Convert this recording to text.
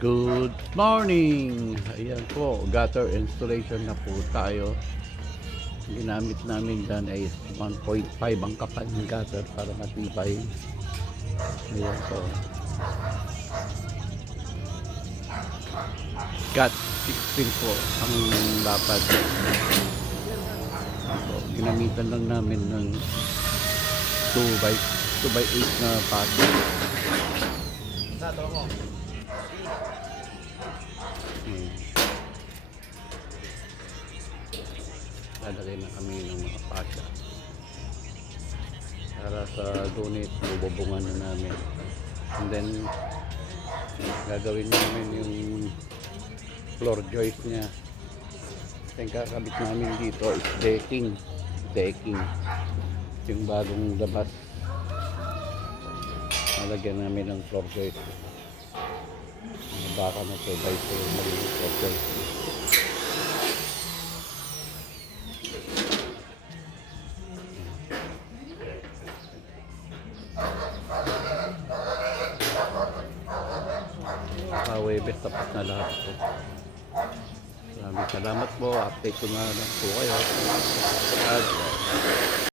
Good morning! Ayan po, gutter installation na po tayo. Ginamit namin dyan ay 1.5 ang kapal ng gutter para matibay. Ayan po. Cut 16 po ang dapat. So, ginamitan lang namin ng 2x8 na pati. Lalagay na kami ng mga pasya para sa donate, bububungan na namin, and then gagawin namin yung floor joist nya. Yung kakabit namin dito is decking yung bagong labas. Lalagyan namin ng floor joist, baka na 2x4 maging floor joist. Webes, tapos na lahat po. Maraming salamat po. Update ko na lang po kayo.